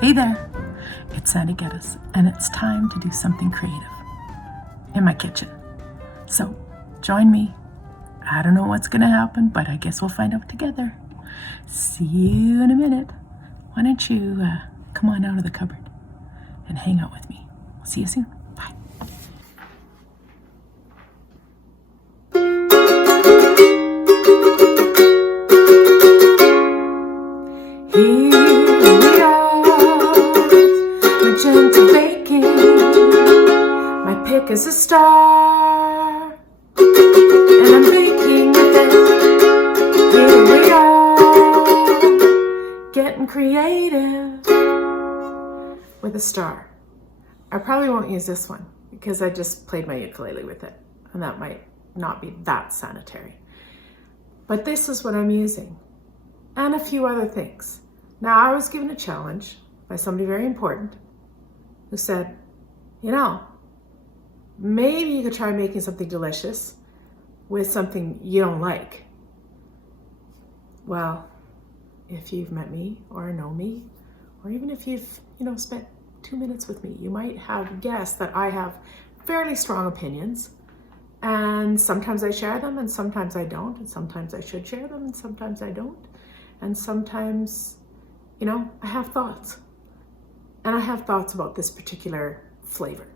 Hey there, it's Sandy Geddes, and it's time to do something creative in my kitchen. So join me. I don't know what's gonna happen, but I guess we'll find out together. See you in a minute. Why don't you come on out of the cupboard and hang out with me. See you soon. Bye. Here we are, Magenta baking. My pick is a star, and I'm baking with it. Here we are, getting creative with a star. I probably won't use this one because I just played my ukulele with it, and that might not be that sanitary. But this is what I'm using, and a few other things. Now, I was given a challenge by somebody very important who said, you know, maybe you could try making something delicious with something you don't like. Well, if you've met me or know me, or even if you've, spent 2 minutes with me, you might have guessed that I have fairly strong opinions, and sometimes I share them and sometimes I don't, and sometimes I should share them and sometimes I don't, and sometimes, I have thoughts. And I have thoughts about this particular flavor.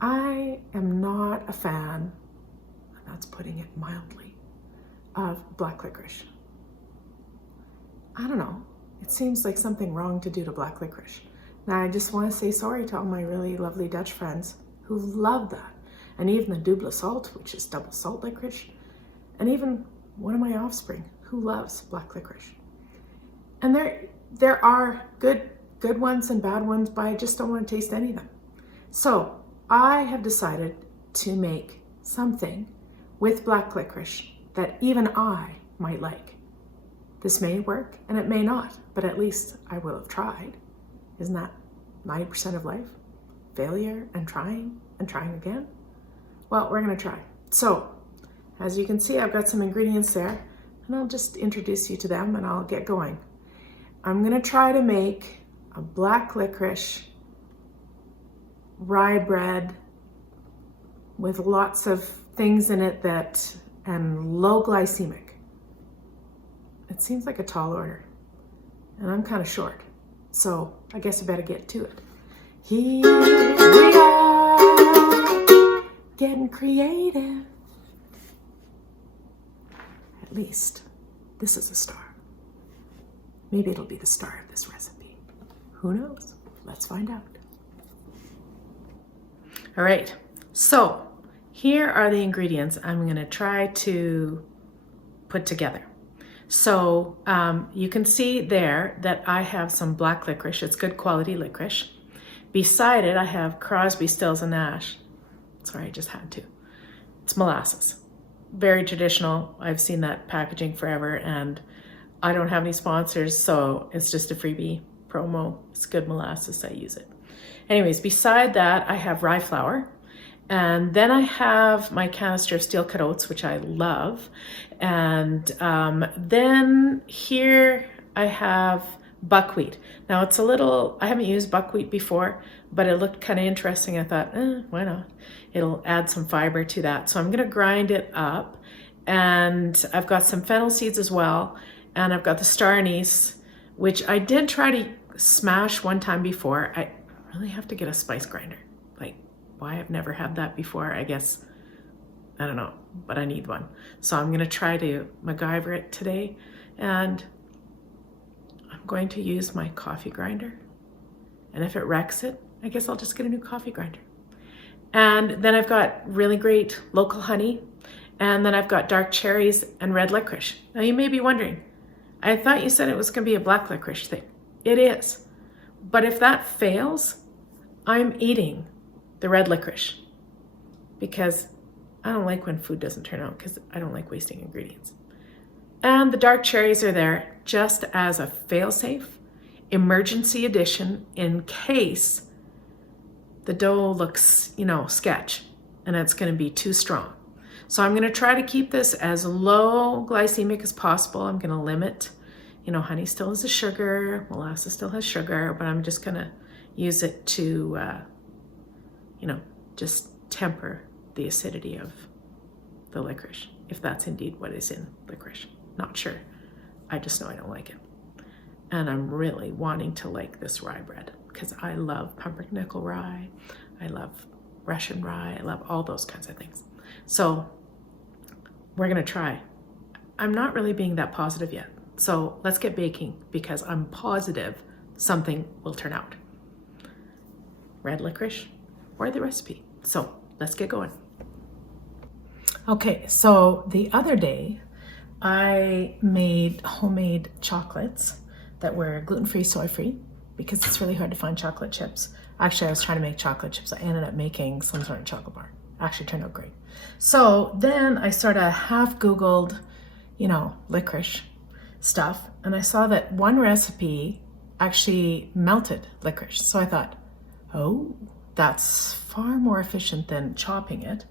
I am not a fan, and that's putting it mildly, of black licorice. I don't know, it seems like something wrong to do to black licorice. Now I just want to say sorry to all my really lovely Dutch friends who love that. And even the double salt, which is double salt licorice, and even one of my offspring who loves black licorice. And there are good ones and bad ones, but I just don't want to taste any of them. So I have decided to make something with black licorice that even I might like. This may work and it may not, but at least I will have tried. Isn't that 90% of life? Failure and trying again? Well, we're gonna try. So, as you can see, I've got some ingredients there, and I'll just introduce you to them and I'll get going. I'm gonna try to make a black licorice rye bread with lots of things in it and low glycemic. It seems like a tall order, and I'm kind of short, so I guess I better get to it. Here we are, getting creative. At least this is a star. Maybe it'll be the star of this recipe. Who knows? Let's find out. All right, so here are the ingredients I'm gonna try to put together. So you can see there that I have some black licorice. It's good quality licorice. Beside it, I have Crosby, Stills, and Nash. Sorry, I just had to. It's molasses. Very traditional. I've seen that packaging forever, and I don't have any sponsors, so it's just a freebie promo. It's good molasses, I use it. Anyways, beside that, I have rye flour. And then I have my canister of steel cut oats, which I love. And then here I have buckwheat. Now it's a little, I haven't used buckwheat before, but it looked kind of interesting. I thought, why not? It'll add some fiber to that. So I'm gonna grind it up. And I've got some fennel seeds as well. And I've got the star anise, which I did try to smash one time before. I really have to get a spice grinder. Like, why I've never had that before, I guess, I don't know, but I need one. So I'm gonna try to MacGyver it today, and I'm going to use my coffee grinder. And if it wrecks it, I guess I'll just get a new coffee grinder. And then I've got really great local honey, and then I've got dark cherries and red licorice. Now you may be wondering, I thought you said it was gonna be a black licorice thing. It is, but if that fails, I'm eating the red licorice, because I don't like when food doesn't turn out, because I don't like wasting ingredients. And the dark cherries are there just as a fail-safe emergency addition in case the dough looks, sketch and it's going to be too strong. So I'm going to try to keep this as low glycemic as possible. I'm going to limit, you know, honey still has a sugar, molasses still has sugar, but I'm just gonna use it to, you know, just temper the acidity of the licorice, if that's indeed what is in licorice. Not sure. I just know I don't like it. And I'm really wanting to like this rye bread because I love pumpernickel rye. I love Russian rye. I love all those kinds of things. So we're gonna try. I'm not really being that positive yet. So let's get baking because I'm positive something will turn out. Red licorice or the recipe. So let's get going. Okay, so the other day I made homemade chocolates that were gluten-free, soy-free, because it's really hard to find chocolate chips. Actually, I was trying to make chocolate chips. I ended up making some sort of chocolate bar. Actually turned out great. So then I sort of half Googled, you know, licorice stuff, and I saw that one recipe actually melted licorice. So I thought, oh, that's far more efficient than chopping it.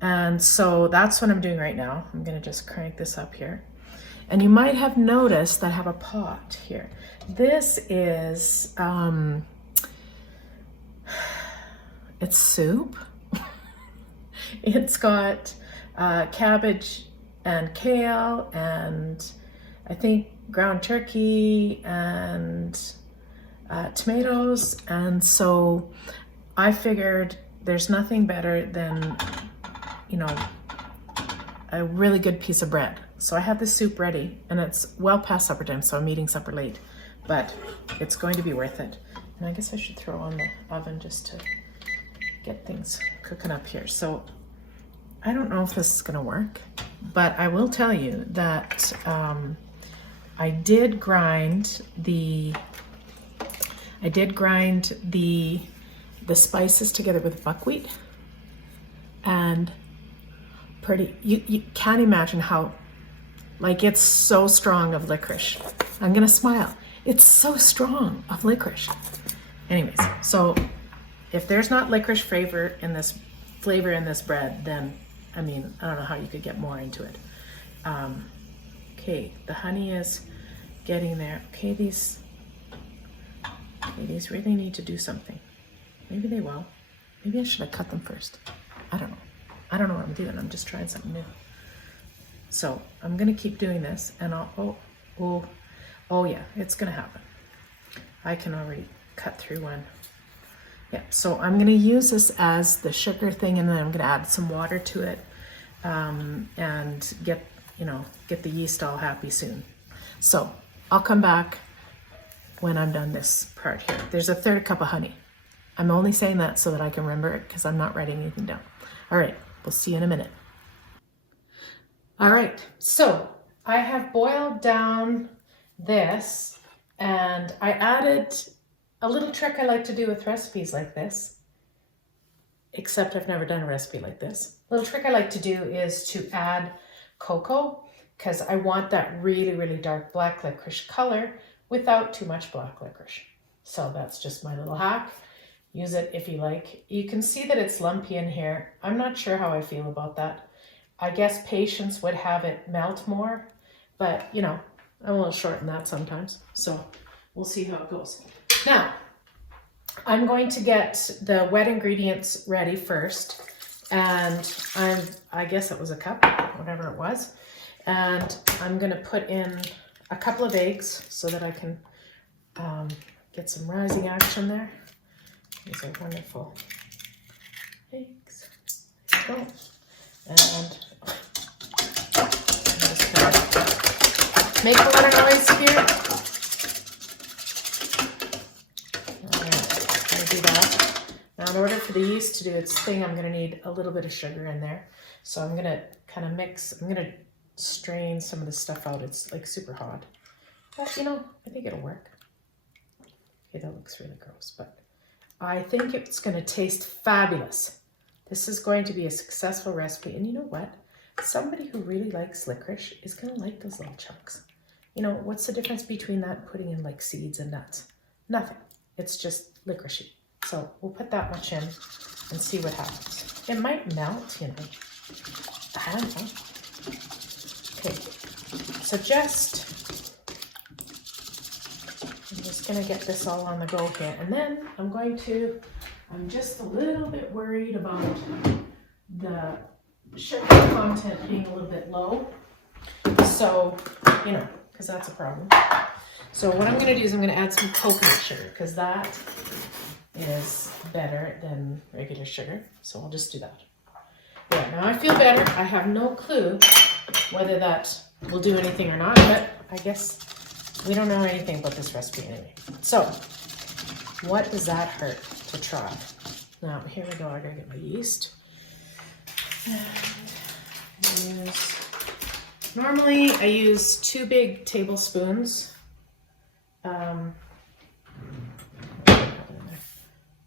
And so that's what I'm doing right now. I'm gonna just crank this up here. And you might have noticed that I have a pot here. This is, it's soup. It's got cabbage and kale and I think ground turkey and tomatoes. And so I figured there's nothing better than, you know, a really good piece of bread. So I have the soup ready and it's well past supper time, so I'm eating supper late, but it's going to be worth it. And I guess I should throw on the oven just to get things cooking up here. So I don't know if this is gonna work, but I will tell you that I did grind the spices together with buckwheat, and you can't imagine how, like, it's so strong of licorice. I'm gonna smile. It's so strong of licorice. Anyways, so if there's not licorice flavor in this bread, then I mean, I don't know how you could get more into it. Okay, the honey is getting there. Okay, these really need to do something. Maybe they will. Maybe I should have cut them first. I don't know. I don't know what I'm doing. I'm just trying something new. So I'm gonna keep doing this, and oh yeah, it's gonna happen. I can already cut through one. Yeah, so I'm gonna use this as the sugar thing, and then I'm gonna add some water to it, and get the yeast all happy soon. So I'll come back when I'm done this part here. There's a third cup of honey. I'm only saying that so that I can remember it because I'm not writing anything down. All right, we'll see you in a minute. All right, so I have boiled down this, and I added a little trick I like to do with recipes like this, except I've never done a recipe like this. A little trick I like to do is to add cocoa, because I want that really, really dark black licorice color without too much black licorice. So that's just my little hack. Use it if you like. You can see that it's lumpy in here. I'm not sure how I feel about that. I guess patience would have it melt more, but you know, I'm a little short in that sometimes. So we'll see how it goes. Now, I'm going to get the wet ingredients ready first. And I guess it was a cup, whatever it was. And I'm gonna put in a couple of eggs so that I can get some rising action there. These are wonderful eggs. There you go. And I'm just gonna make a lot of noise here. Alright, I'm gonna do that. Now in order for the yeast to do its thing, I'm gonna need a little bit of sugar in there. So I'm gonna kind of mix, I'm gonna strain some of the stuff out. It's like super hot. But you know, I think it'll work. Okay, that looks really gross, but I think it's gonna taste fabulous. This is going to be a successful recipe. And you know what? Somebody who really likes licorice is gonna like those little chunks. You know, what's the difference between that and putting in like seeds and nuts? Nothing. It's just licoricey. So we'll put that much in and see what happens. It might melt, you know. I don't know. Okay, so just gonna get this all on the go here. And then I'm just a little bit worried about the sugar content being a little bit low. So, you know, because that's a problem. So what I'm gonna do is I'm gonna add some coconut sugar because that is better than regular sugar. So I'll just do that. Yeah, now I feel better. I have no clue whether that will do anything or not, but I guess we don't know anything about this recipe anyway. So what does that hurt to try? Now here we go. I gotta get my yeast. And normally I use 2 big tablespoons.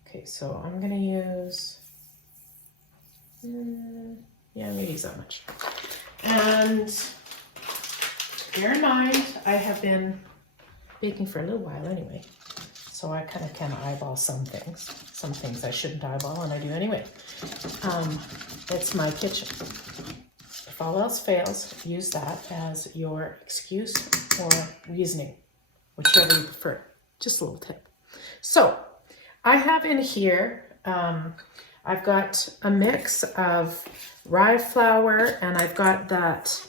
Okay, so I'm gonna use, yeah, maybe that much. And bear in mind, I have been baking for a little while anyway, so I kind of can eyeball some things. Some things I shouldn't eyeball, and I do anyway. It's my kitchen. If all else fails, use that as your excuse or reasoning, whichever you prefer. Just a little tip. So I have in here, I've got a mix of rye flour, and I've got that,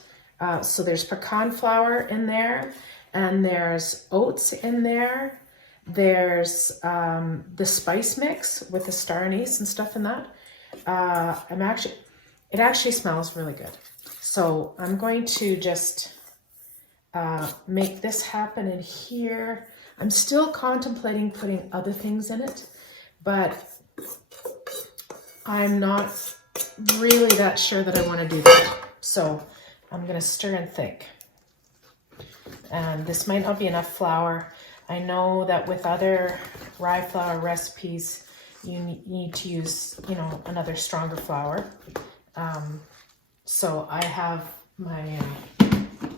so there's pecan flour in there, and there's oats in there. There's the spice mix with the star anise and stuff in that. It actually smells really good. So I'm going to just make this happen in here. I'm still contemplating putting other things in it, but I'm not really that sure that I want to do that. So I'm going to stir and think. And this might not be enough flour. I know that with other rye flour recipes, you need to use, you know, another stronger flour. So I have my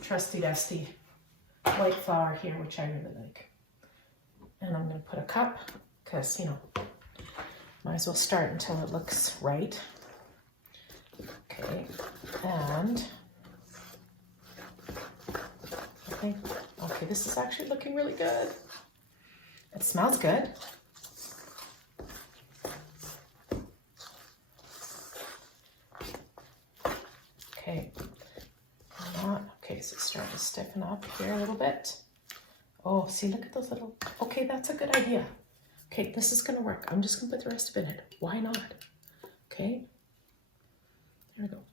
trusty dusty white flour here, which I really like. And I'm going to put a cup because, you know, might as well start until it looks right. Okay, and okay, this is actually looking really good. It smells good. Okay, okay, so it's starting to stiffen up here a little bit. Oh, see, look at those little, okay, that's a good idea. Okay, this is gonna work. I'm just gonna put the rest of it in it. Why not? Okay, there we go.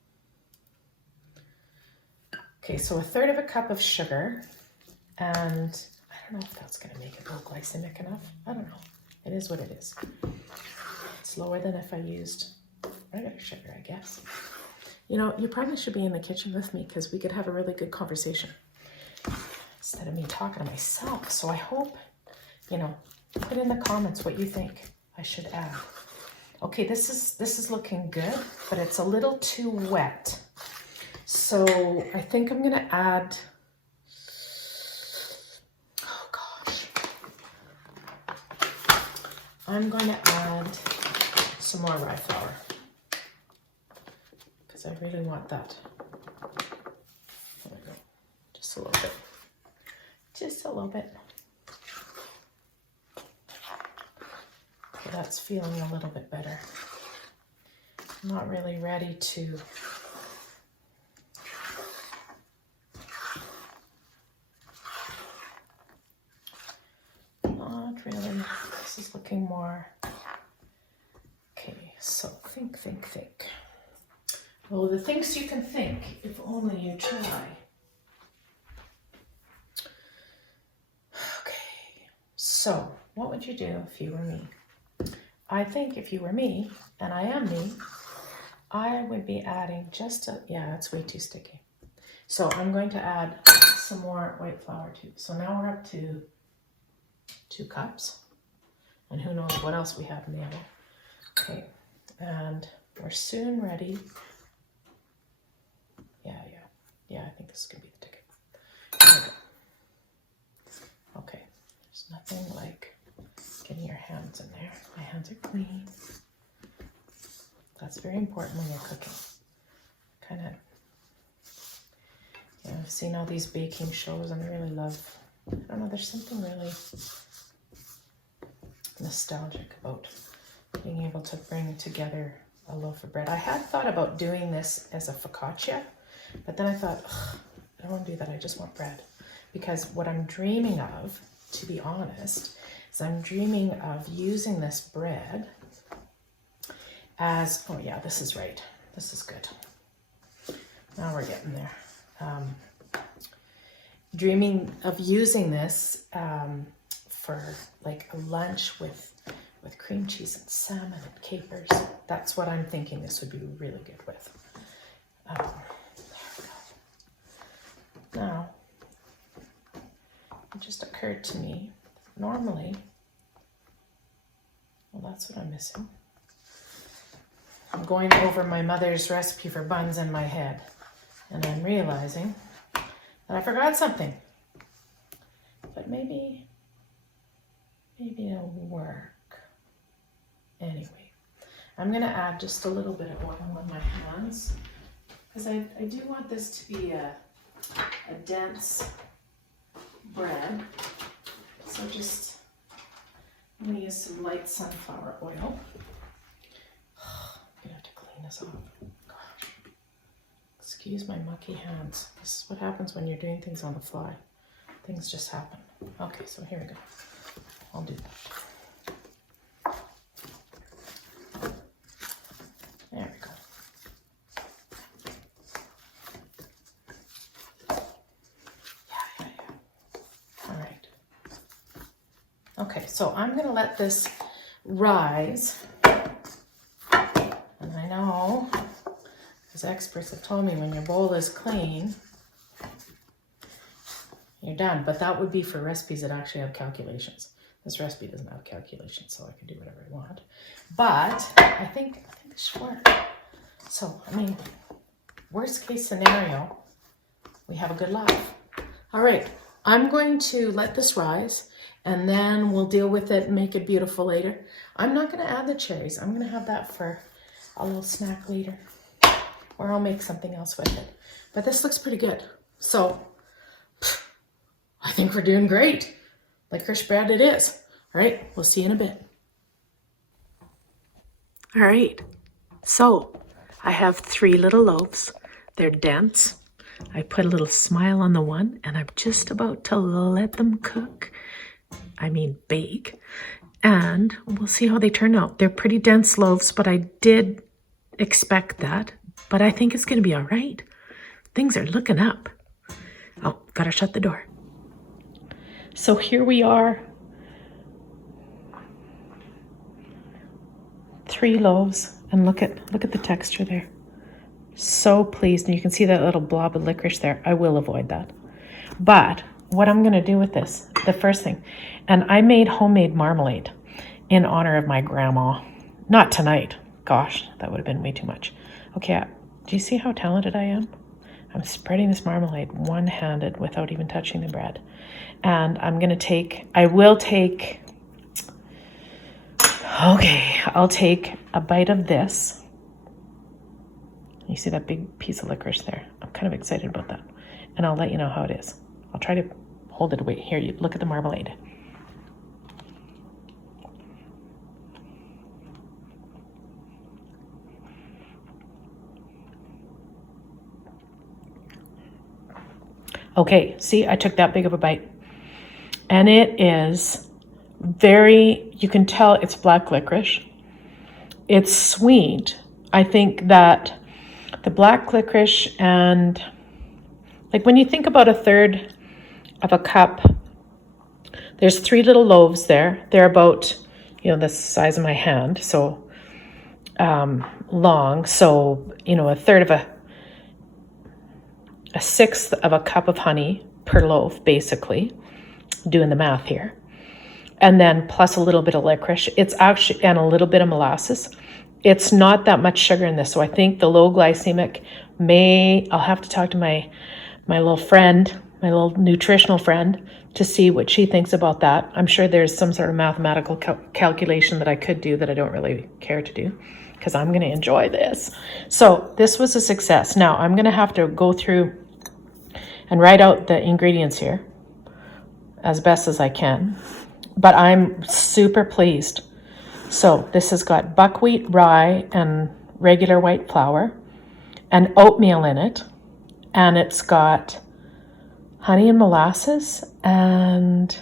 Okay, so 1/3 of a cup of sugar, and I don't know if that's gonna make it low glycemic enough. I don't know. It is what it is. It's lower than if I used regular sugar, I guess. You know, you probably should be in the kitchen with me because we could have a really good conversation instead of me talking to myself. So I hope, you know, put in the comments what you think I should add. Okay, this is looking good, but it's a little too wet. So I think I'm gonna add, oh gosh, I'm going to add some more rye flour because I really want that. There we go, just a little bit, just a little bit. Okay, that's feeling a little bit better. I'm not really ready to really. This is looking more. Okay, so think. Well, the things you can think if only you try. Okay, so what would you do if you were me? I think if you were me, and I am me, I would be adding just a, yeah, it's way too sticky. So I'm going to add some more white flour too. So now we're up to 2 cups, and who knows what else we have now. Okay, and we're soon ready. Yeah, I think this is gonna be the ticket. Okay, there's nothing like getting your hands in there. My hands are clean. That's very important when you're cooking. Kind of, you know, I've seen all these baking shows and I really love, I don't know, there's something really nostalgic about being able to bring together a loaf of bread. I had thought about doing this as a focaccia, but then I thought, I don't want to do that. I just want bread. Because what I'm dreaming of, to be honest, is I'm dreaming of using this bread as, oh yeah, this is right. This is good. Now we're getting there. Dreaming of using this for like a lunch with cream cheese and salmon and capers. That's what I'm thinking this would be really good with. There we go. Now, it just occurred to me, normally, well, that's what I'm missing. I'm going over my mother's recipe for buns in my head, and I'm realizing that I forgot something. But maybe it'll work. Anyway, I'm going to add just a little bit of oil on my hands because I do want this to be a dense bread. So just, I'm going to use some light sunflower oil. I'm going to have to clean this off. Gosh. Excuse my mucky hands. This is what happens when you're doing things on the fly. Things just happen. Okay, so here we go. I'll do that. There we go. Yeah. All right. Okay, so I'm going to let this rise. And I know, as experts have told me, when your bowl is clean, you're done. But that would be for recipes that actually have calculations. This recipe doesn't have calculations, so I can do whatever I want. But I think this should work. So, I mean, worst case scenario, we have a good life. All right, I'm going to let this rise, and then we'll deal with it and make it beautiful later. I'm not going to add the cherries. I'm going to have that for a little snack later, or I'll make something else with it. But this looks pretty good. So, I think we're doing great. Licorice bread it is. All right, we'll see you in a bit. All right, so I have 3 little loaves. They're dense. I put a little smile on the one, and I'm just about to let them cook. I mean bake. And we'll see how they turn out. They're pretty dense loaves, but I did expect that. But I think it's going to be all right. Things are looking up. Oh, gotta shut the door. So here we are, 3 loaves, and look at the texture there. So pleased, and you can see that little blob of licorice there. I will avoid that. But what I'm going to do with this, the first thing, and I made homemade marmalade in honor of my grandma. Not tonight. Gosh, that would have been way too much. Okay, do you see how talented I am? I'm spreading this marmalade one-handed without even touching the bread. And I'll take a bite of this. You see that big piece of licorice there? I'm kind of excited about that. And I'll let you know how it is. I'll try to hold it away. Here, you look at the marmalade. Okay, see, I took that big of a bite. And it is you can tell it's black licorice. It's sweet. I think that the black licorice and, like when you think about 1/3 of a cup, there's 3 little loaves there. They're about, the size of my hand, so long. So, 1/3 of a 1/6 of a cup of honey per loaf, basically, doing the math here. And then plus a little bit of licorice. It's actually, and a little bit of molasses. It's not that much sugar in this. So I think the low glycemic I'll have to talk to my little friend, my little nutritional friend, to see what she thinks about that. I'm sure there's some sort of mathematical calculation that I could do that I don't really care to do, because I'm going to enjoy this. So this was a success. Now I'm going to have to go through and write out the ingredients here as best as I can. but I'm super pleased. So this has got buckwheat, rye, and regular white flour, and oatmeal in it. And it's got honey and molasses and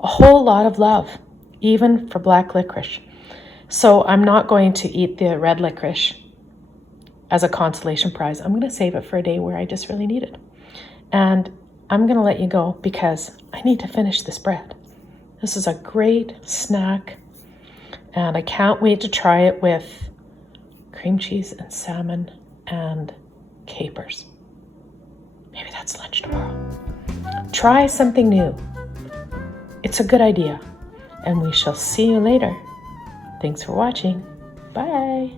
a whole lot of love, even for black licorice. So I'm not going to eat the red licorice as a consolation prize. I'm going to save it for a day where I just really need it. And I'm going to let you go because I need to finish this bread. This is a great snack, and I can't wait to try it with cream cheese and salmon and capers. Maybe that's lunch tomorrow. Try something new. It's a good idea, and we shall see you later. Thanks for watching. Bye.